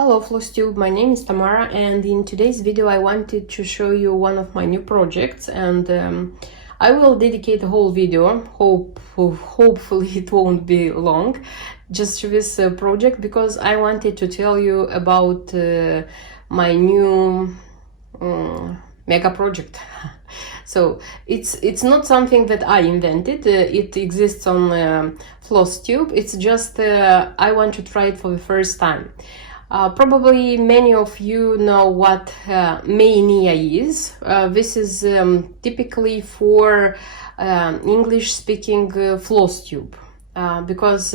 Hello FlossTube, my name is Tamara, and in today's video I wanted to show you one of my new projects, and I will dedicate a whole video, hopefully it won't be long, just to this project, because I wanted to tell you about my new mega project. So it's not something that I invented, it exists on FlossTube. It's just I want to try it for the first time. Probably many of you know what mania is. This is typically for English-speaking FlossTube, because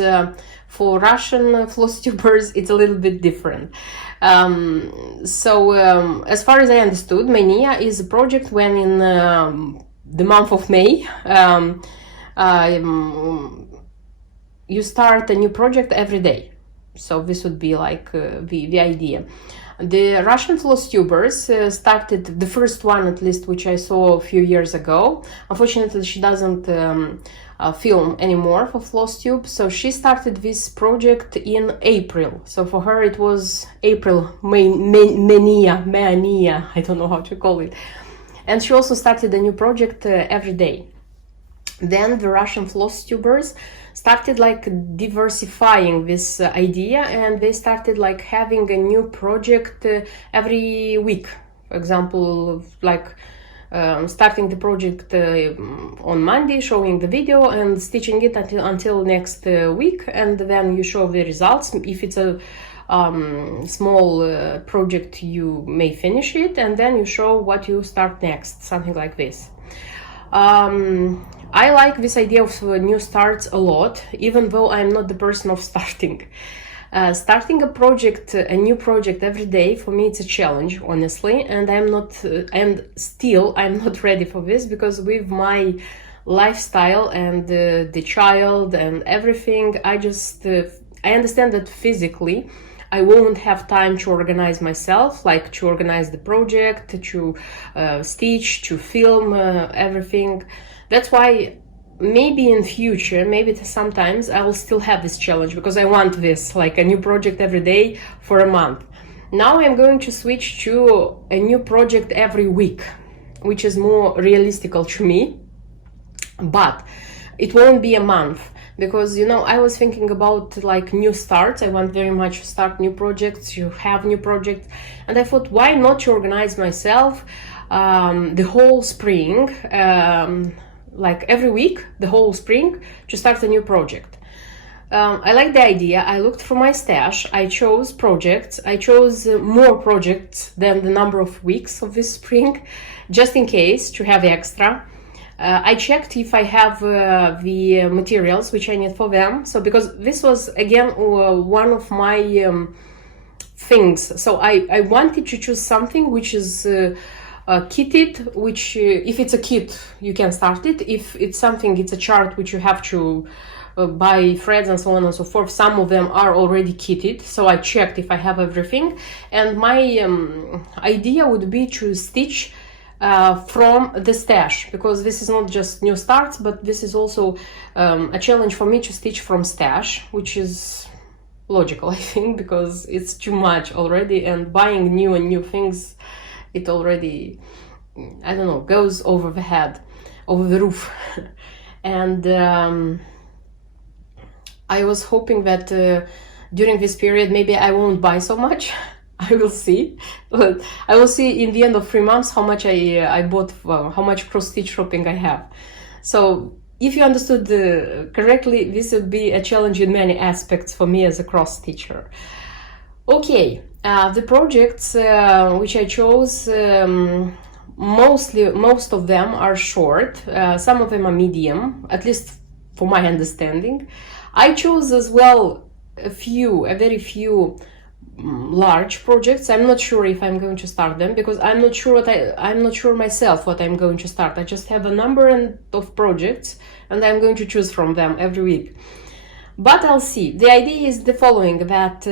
for Russian FlossTubers it's a little bit different. As far as I understood, mania is a project when in the month of May you start a new project every day. So this would be like the idea. The Russian FlossTubers started, the first one at least, which I saw a few years ago. Unfortunately, she doesn't film anymore for FlossTube, so she started this project in April. So for her it was April mania, I don't know how to call it. And she also started a new project every day. Then the Russian FlossTubers started like diversifying this idea, and they started like having a new project every week. For example, like starting the project on Monday, showing the video and stitching it until next week, and then you show the results. If it's a small project, you may finish it, and then you show what you start next, something like this. I like this idea of new starts a lot, even though I'm not the person of starting. Starting a project, a new project every day, for me it's a challenge, honestly, and I'm not ready for this, because with my lifestyle and the child and everything, I understand that physically I won't have time to organize myself, like to organize the project, to stitch, to film everything. That's why maybe in future, maybe sometimes I will still have this challenge, because I want this, like a new project every day for a month. Now I'm going to switch to a new project every week, which is more realistical to me, but it won't be a month. Because, you know, I was thinking about like new starts. I want very much to start new projects, to have new projects. And I thought, why not to organize myself the whole spring, like every week, the whole spring, to start a new project. I like the idea. I looked for my stash. I chose projects. I chose more projects than the number of weeks of this spring, just in case, to have extra. I checked if I have the materials which I need for them. So because this was again one of my things. So I wanted to choose something which is kitted, which if it's a kit you can start it. If it's something, it's a chart which you have to buy threads and so on and so forth. Some of them are already kitted, so I checked if I have everything. And my idea would be to stitch from the stash, because this is not just new starts, but this is also a challenge for me to stitch from stash, which is logical, I think, because it's too much already, and buying new things, it already, I don't know, goes over the head, over the roof. And I was hoping that during this period maybe I won't buy so much. I will see. I will see in the end of 3 months how much I bought, how much cross-stitch shopping I have. So if you understood correctly, this would be a challenge in many aspects for me as a cross-stitcher. Okay, the projects which I chose, most of them are short. Some of them are medium, at least for my understanding. I chose as well a very few large projects. I'm not sure if I'm going to start them, because I'm not sure myself what I'm going to start. I just have a number of projects, and I'm going to choose from them every week. But I'll see. The idea is the following, that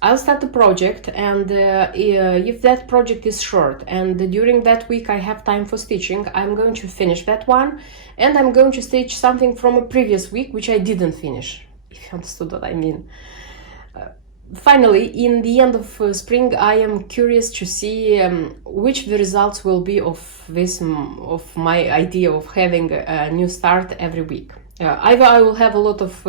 I'll start a project, and if that project is short and during that week I have time for stitching, I'm going to finish that one, and I'm going to stitch something from a previous week which I didn't finish, if you understood what I mean. finally, in the end of spring, I am curious to see which the results will be of this, of my idea of having a new start every week. Either I will have a lot of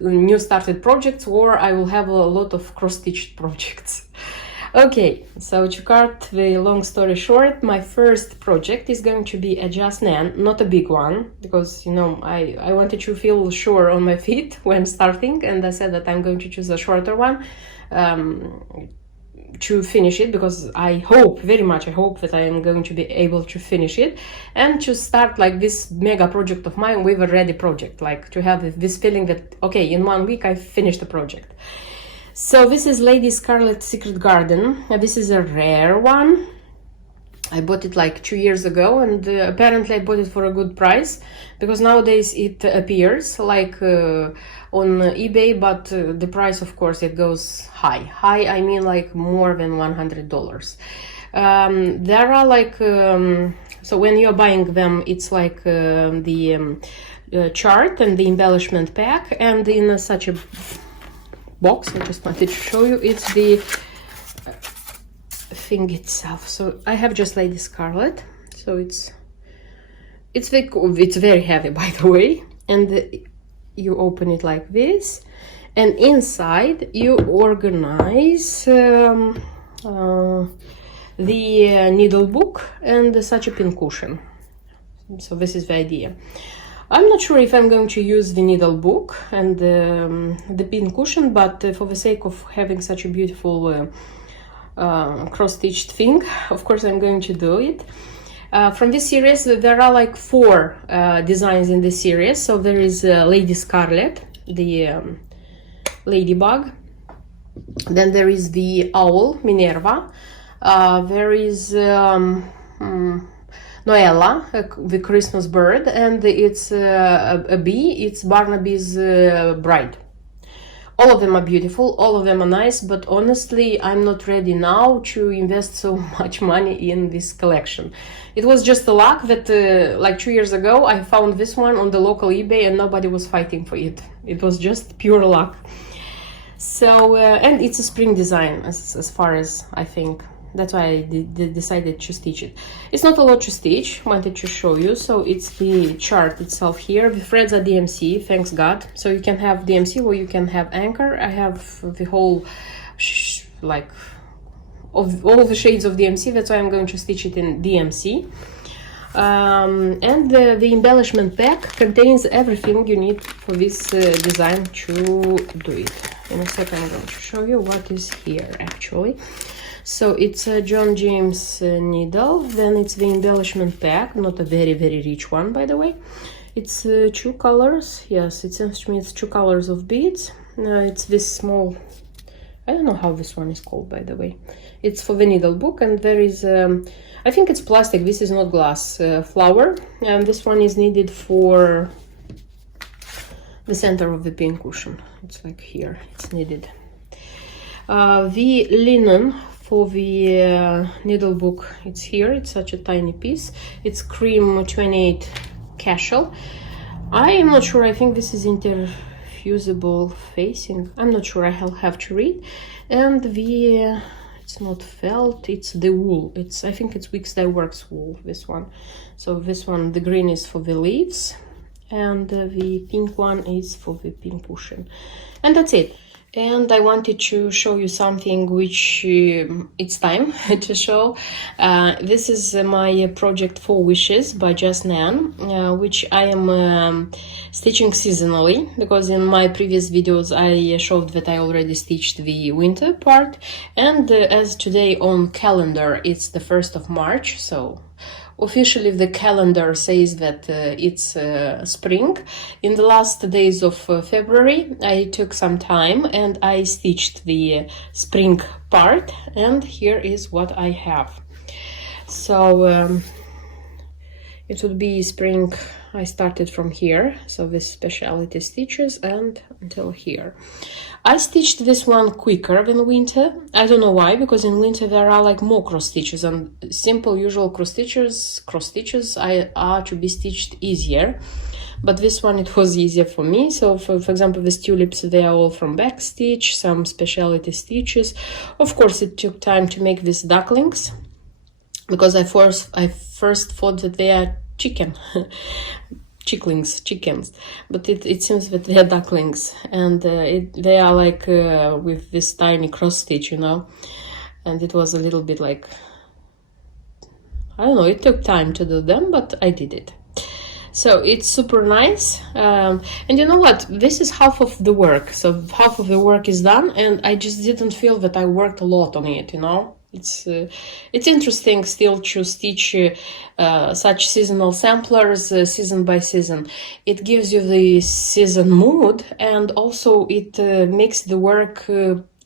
new started projects, or I will have a lot of cross-stitched projects. Okay, so to cut the long story short, my first project is going to be a just nan, not a big one, because, you know, I wanted to feel sure on my feet when starting, and I said that I'm going to choose a shorter one to finish it, because I hope, very much I hope, that I am going to be able to finish it and to start like this mega project of mine with a ready project, like to have this feeling that, okay, in 1 week I finished the project. So this is Lady Scarlet Secret Garden. This is a rare one. I bought it like 2 years ago, and apparently I bought it for a good price, because nowadays it appears like on eBay, but the price, of course, it goes high. High, I mean like more than $100. There are like, so when you're buying them, it's like the chart and the embellishment pack, and in such a box, I just wanted to show you, it's the thing itself. So I have just Lady Scarlet, so it's very heavy, by the way, and you open it like this, and inside you organize the needle book and such a pin cushion. So this is the idea. I'm not sure if I'm going to use the needle book and the pin cushion, but for the sake of having such a beautiful cross-stitched thing, of course I'm going to do it. From this series, there are like 4 designs in this series. So there is Lady Scarlet, the ladybug. Then there is the owl, Minerva. There is Noella, the Christmas bird, and it's a bee, it's Barnaby's bride. All of them are beautiful, all of them are nice, but honestly, I'm not ready now to invest so much money in this collection. It was just a luck that like 2 years ago, I found this one on the local eBay and nobody was fighting for it. It was just pure luck. So, and it's a spring design as far as I think. That's why I decided to stitch it. It's not a lot to stitch, wanted to show you. So it's the chart itself here. The threads are DMC, thanks God. So you can have DMC or you can have anchor. I have the whole, like, of all the shades of DMC. That's why I'm going to stitch it in DMC. And the embellishment pack contains everything you need for this design to do it. In a second, I'm going to show you what is here actually. So it's a John James needle, then it's the embellishment pack, not a very rich one, by the way. It's 2 colors, yes, it seems to me it's 2 colors of beads. It's this small, I don't know how this one is called, by the way. It's for the needle book, and there is, I think it's plastic, this is not glass, flower, and this one is needed for the center of the pin cushion. It's like here, it's needed. The linen for the needle book, it's here, it's such a tiny piece. It's cream 28 casual. I am not sure, I think this is interfusible facing. I'm not sure, I'll have to read. And the, it's not felt, it's the wool. It's, I think it's Wix Dye Works wool, this one. So this one, the green is for the leaves, and the pink one is for the pin cushion. And that's it. And I wanted to show you something which it's time to show. This is my project 4 Wishes by Just Nan, which I am stitching seasonally, because in my previous videos I showed that I already stitched the winter part, and as today on calendar it's the 1st of March, so officially the calendar says that it's spring. In the last days of February I took some time and I stitched the spring part, and here is what I have. So it would be spring. I started from here, so with specialty stitches, and until here. I stitched this one quicker than winter. I don't know why, because in winter there are like more cross stitches, and simple usual cross stitches are to be stitched easier. but this one it was easier for me. So for example, these tulips, they are all from back stitch, some specialty stitches. Of course, it took time to make these ducklings, because I first thought that they are chickens, but it seems that they are ducklings, and they are like with this tiny cross stitch, you know, and it was a little bit like, I don't know, it took time to do them, but I did it. So it's super nice, and you know what, this is half of the work, so half of the work is done, and I just didn't feel that I worked a lot on it, you know. It's interesting still to stitch such seasonal samplers season by season. It gives you the season mood, and also it makes the work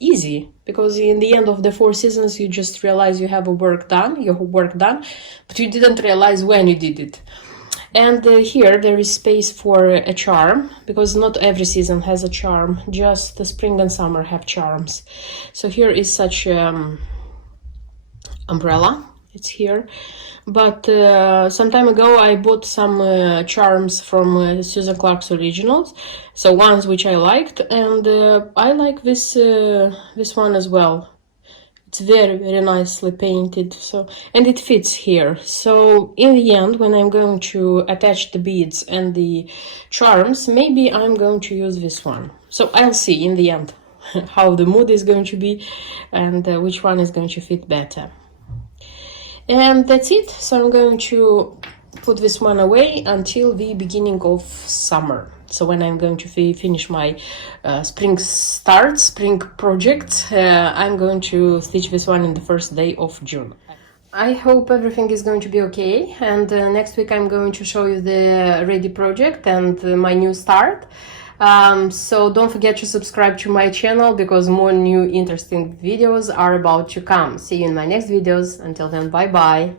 easy, because in the end of the 4 seasons you just realize you have your work done, but you didn't realize when you did it. And here there is space for a charm, because not every season has a charm, just the spring and summer have charms. So here is such umbrella, it's here, but some time ago I bought some charms from Susan Clark's Originals, so ones which I liked, and I like this one as well. It's very, very nicely painted, so, and it fits here. So in the end, when I'm going to attach the beads and the charms, maybe I'm going to use this one. So I'll see in the end how the mood is going to be, and which one is going to fit better. And that's it. So I'm going to put this one away until the beginning of summer. So when I'm going to finish my spring project, I'm going to stitch this one in the first day of June. I hope everything is going to be okay, and next week I'm going to show you the ready project and my new start. So don't forget to subscribe to my channel, because more new interesting videos are about to come. See you in my next videos. Until then, bye bye.